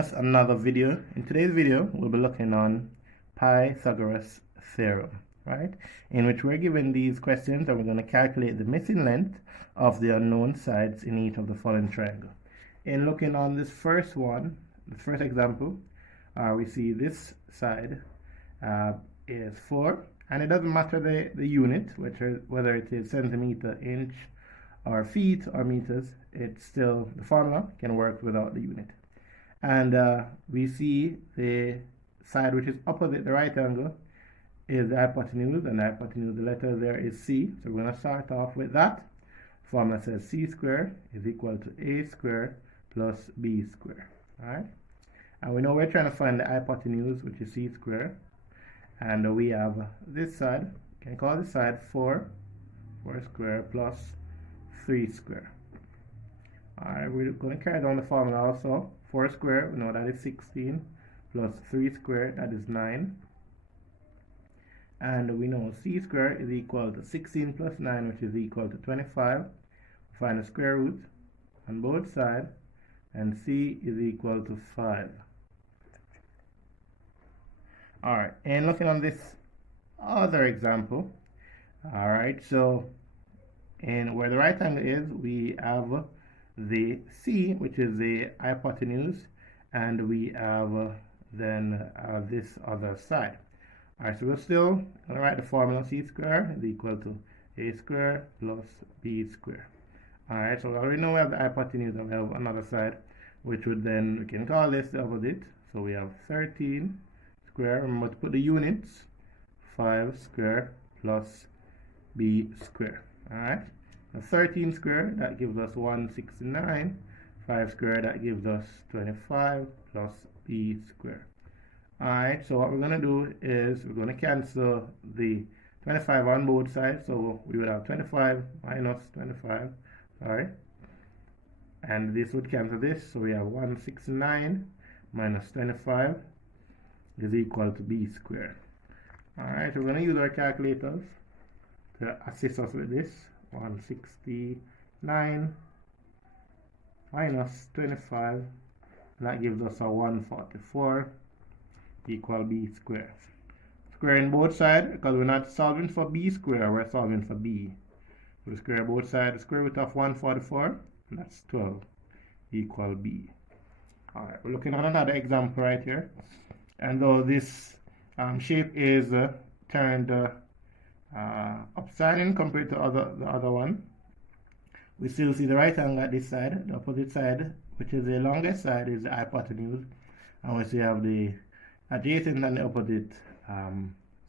us another video. In today's video, we'll be looking on Pythagoras theorem, right? In which we're given these questions and we're going to calculate the missing length of the unknown sides in each of the following triangle. In looking on this first one, the first example, we see this side is 4, and it doesn't matter the unit, whether it is centimeter, inch, or feet or meters, it's still, the formula can work without the unit. And we see the side which is opposite the right angle is the hypotenuse, and the hypotenuse, the letter there is c. So we're going to start off with that. Formula says c squared is equal to a squared plus b squared. Alright? And we know we're trying to find the hypotenuse, which is c squared. And we have this side, we can call this side 4 squared plus 3 squared. Alright, we're going to carry down the formula also. 4 squared, we know that is 16, plus 3 squared, that is 9. And we know c squared is equal to 16 plus 9, which is equal to 25. We find the square root on both sides, and c is equal to 5. Alright, and looking on this other example, alright, so in where the right angle is, we have the c, which is the hypotenuse, and we have then this other side. Alright, so we're still going to write the formula c squared is equal to a squared plus b squared. Alright, so we already know we have the hypotenuse and we have another side, which would then, we can call this the opposite. So we have 13 squared, remember to put the units, 5 squared plus b squared. Alright, 13 squared, that gives us 169. 5 squared, that gives us 25 plus b squared. Alright, so what we're going to do is we're going to cancel the 25 on both sides. So we would have 25 minus 25, sorry. And this would cancel this. So we have 169 minus 25 is equal to b squared. Alright, so we're going to use our calculators to assist us with this. 169 minus 25, that gives us a 144 equal b squared. Squaring both sides, because we're not solving for b squared, we're solving for b. So we square both sides, the square root of 144, that's 12, equal b. Alright, we're looking at another example right here. And though this shape is turned upside down compared to the other one, we still see the right angle at this side. The opposite side, which is the longest side, is the hypotenuse, and we still have the adjacent and the opposite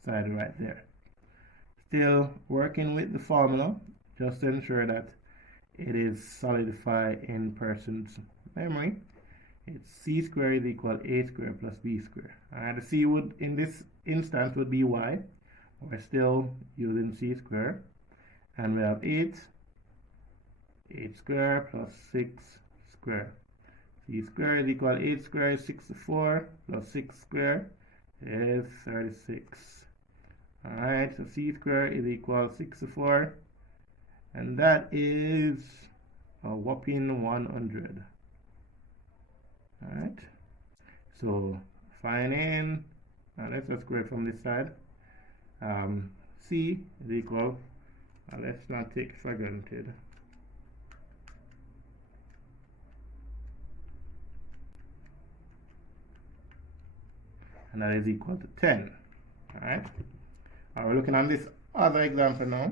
side right there. Still working with the formula just to ensure that it is solidified in person's memory. It's c squared is equal to a squared plus b squared. And the c would, in this instance, would be y. We're still using c squared, and we have 8 squared plus 6 squared. C squared is equal to 8 squared is 64 plus 6 squared is 36. Alright, so c squared is equal to 64, and that is a whopping 100. Alright, so finding, let's just square from this side. C is equal, let's not take for granted, and that is equal to 10. Alright, we're looking at this other example now.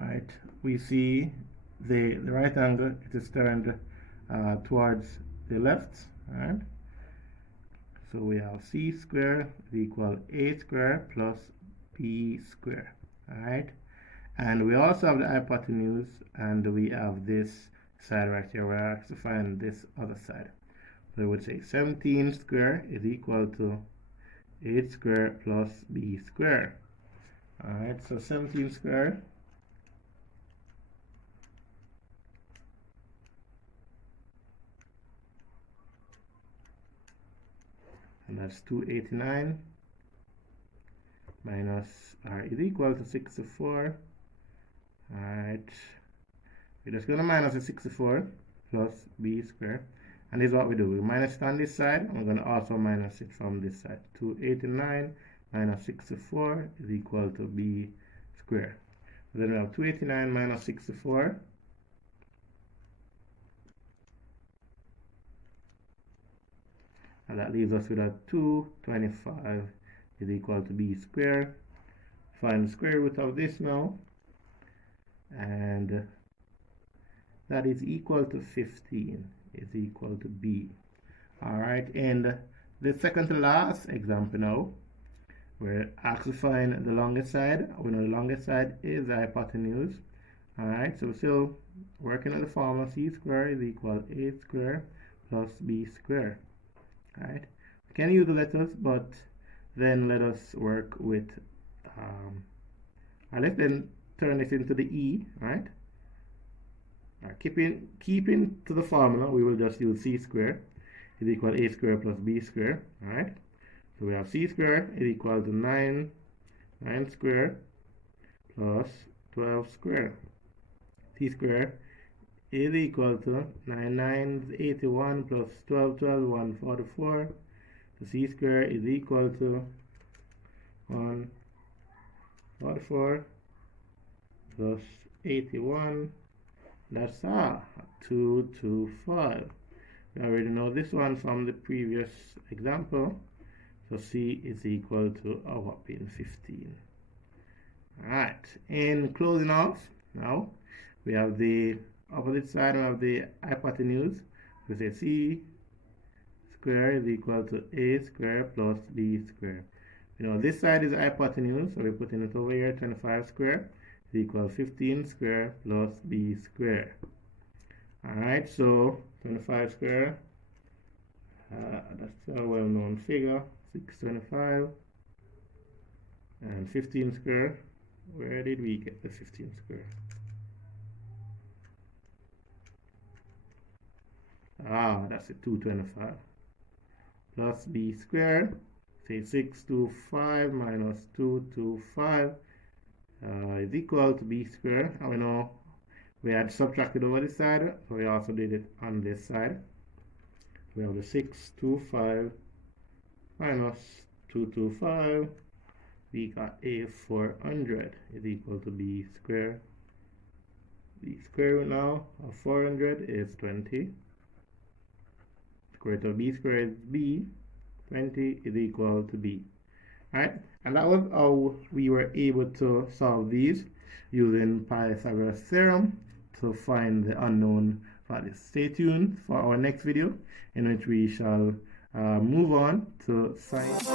Alright, we see the right angle, it is turned towards the left. Alright, so we have c squared is equal to a squared plus b squared. Alright, and we also have the hypotenuse, and we have this side right here. We're asked to find this other side. So we would say 17 squared is equal to 8 squared plus b squared. Alright, so 17 squared, and that's 289 minus r is equal to 64. Alright, we're just going to minus the 64 plus b squared, And this is what we do. We minus it on this side, and we're going to also minus it from this side. 289 minus 64 is equal to b squared. Then we have 289 minus 64. And that leaves us with a 225 is equal to b squared. Find the square root of this now. And that is equal to 15 is equal to b. Alright, and the second to last example now, we're asked to find the longest side. We know the longest side is the hypotenuse. Alright, so we're still working on the formula. C squared is equal to a squared plus b squared. Alright, we can use the letters, but then let us work with let's then turn this into the e. Alright, keeping to the formula, we will just use c squared is equal to a squared plus b squared. Alright, so we have c squared is equal to 9 squared plus 12 squared. C squared is equal to 9 9 is 81 plus 12 12 144. So c squared is equal to 144 plus 81. That's 225. We already know this one from the previous example. So c is equal to a whopping 15. Alright, in closing off, now we have the opposite side of the hypotenuse. We say c squared is equal to a squared plus b squared. You know, this side is the hypotenuse, so we're putting it over here. 25 squared is equal to 15 squared plus b squared. Alright, so 25 squared, that's a well-known figure, 625, and 15 squared, where did we get the 15 squared? That's a 225 plus b squared. Say 625 minus 225 is equal to b squared. And we know we had subtracted over this side, so we also did it on this side. We have the 625 minus 225. We got a 400 is equal to b squared. The square root now of 400 is 20. Square root of b squared is b. 20 is equal to b. Alright, and that was how we were able to solve these using Pythagoras theorem to find the unknown values. Stay tuned for our next video, in which we shall move on to science.